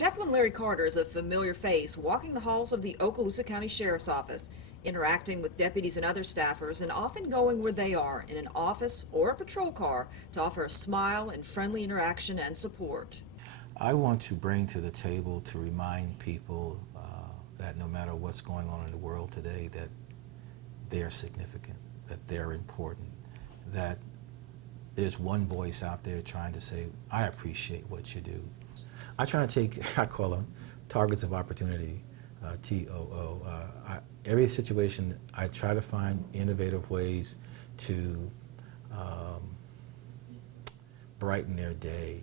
Chaplain Larry Carter is a familiar face walking the halls of the Okaloosa County Sheriff's Office, interacting with deputies and other staffers, and often going where they are in an office or a patrol car to offer a smile and friendly interaction and support. I want to bring to the table to remind people that no matter what's going on in the world today, that they're significant, that they're important, that there's one voice out there trying to say, I appreciate what you do. I try to take, I call them targets of opportunity, TOO. Every situation, I try to find innovative ways to brighten their day.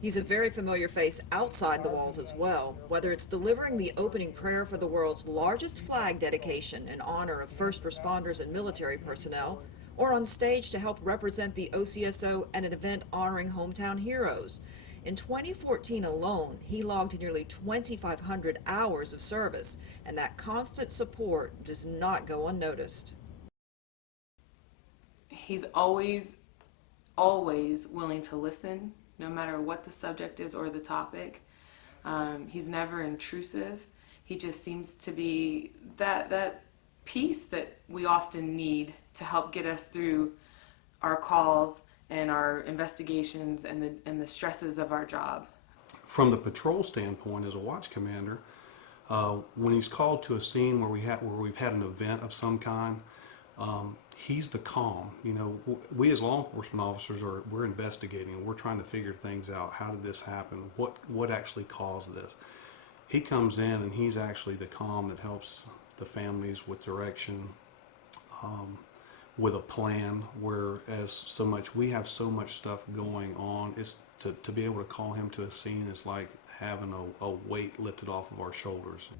He's a very familiar face outside the walls as well, whether it's delivering the opening prayer for the world's largest flag dedication in honor of first responders and military personnel, or on stage to help represent the OCSO at an event honoring hometown heroes. In 2014 alone, he logged nearly 2,500 hours of service, and that constant support does not go unnoticed. He's always willing to listen, no matter what the subject is or the topic. He's never intrusive. He just seems to be that piece that we often need to help get us through our calls and our investigations and the stresses of our job. From the patrol standpoint, as a watch commander, when he's called to a scene where we've had an event of some kind, he's the calm. You know, we as law enforcement officers we're investigating and we're trying to figure things out. How did this happen? What actually caused this? He comes in and he's actually the calm that helps the families with direction, with a plan. Whereas we have so much stuff going on, it's to be able to call him to a scene is like having a weight lifted off of our shoulders.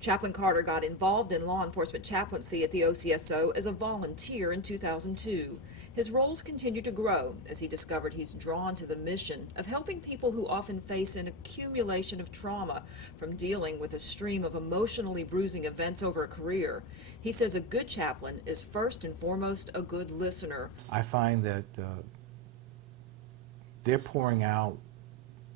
Chaplain Carter got involved in law enforcement chaplaincy at the OCSO as a volunteer in 2002. His roles continued to grow as he discovered he's drawn to the mission of helping people who often face an accumulation of trauma from dealing with a stream of emotionally bruising events over a career. He says a good chaplain is first and foremost a good listener. I find that they're pouring out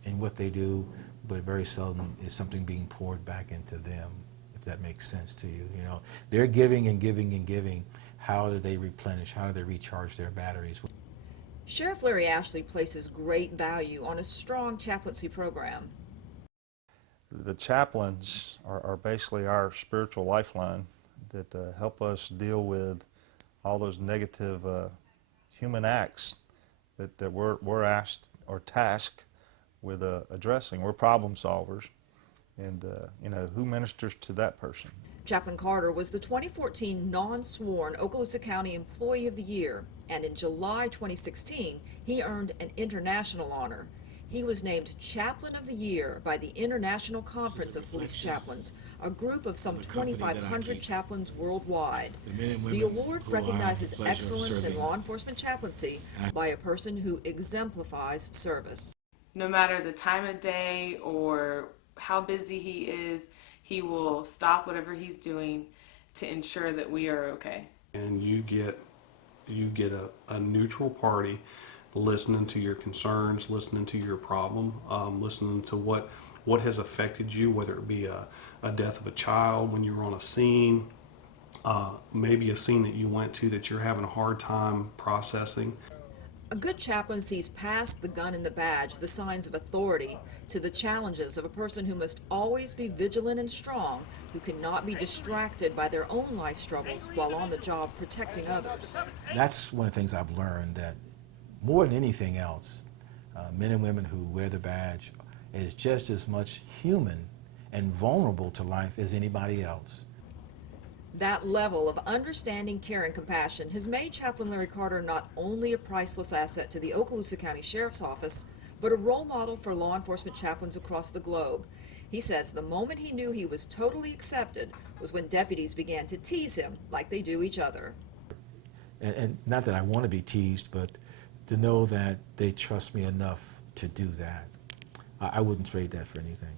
in what they do, but very seldom is something being poured back into them, if that makes sense to you. You know, they're giving and giving and giving. How do they replenish? How do they recharge their batteries? Sheriff Larry Ashley places great value on a strong chaplaincy program. The chaplains are basically our spiritual lifeline that help us deal with all those negative human acts that we're asked or tasked with addressing. We're problem solvers, and you know, who ministers to that person? Chaplain Carter was the 2014 non-sworn Okaloosa County Employee of the Year, and in July 2016, he earned an international honor. He was named Chaplain of the Year by the International Conference of Police Chaplains, a group of some 2,500 chaplains worldwide. The award recognizes excellence in law enforcement chaplaincy by a person who exemplifies service. No matter the time of day or how busy he is, he will stop whatever he's doing to ensure that we are okay. And you get a neutral party listening to your concerns, listening to your problem, listening to what has affected you, whether it be a death of a child when you were on a scene, maybe a scene that you went to that you're having a hard time processing. A good chaplain sees past the gun and the badge, the signs of authority, to the challenges of a person who must always be vigilant and strong, who cannot be distracted by their own life struggles while on the job protecting others. That's one of the things I've learned, that more than anything else, men and women who wear the badge is just as much human and vulnerable to life as anybody else. That level of understanding, care, and compassion has made Chaplain Larry Carter not only a priceless asset to the Okaloosa County Sheriff's Office, but a role model for law enforcement chaplains across the globe. He says the moment he knew he was totally accepted was when deputies began to tease him like they do each other. And not that I want to be teased, but to know that they trust me enough to do that. I wouldn't trade that for anything.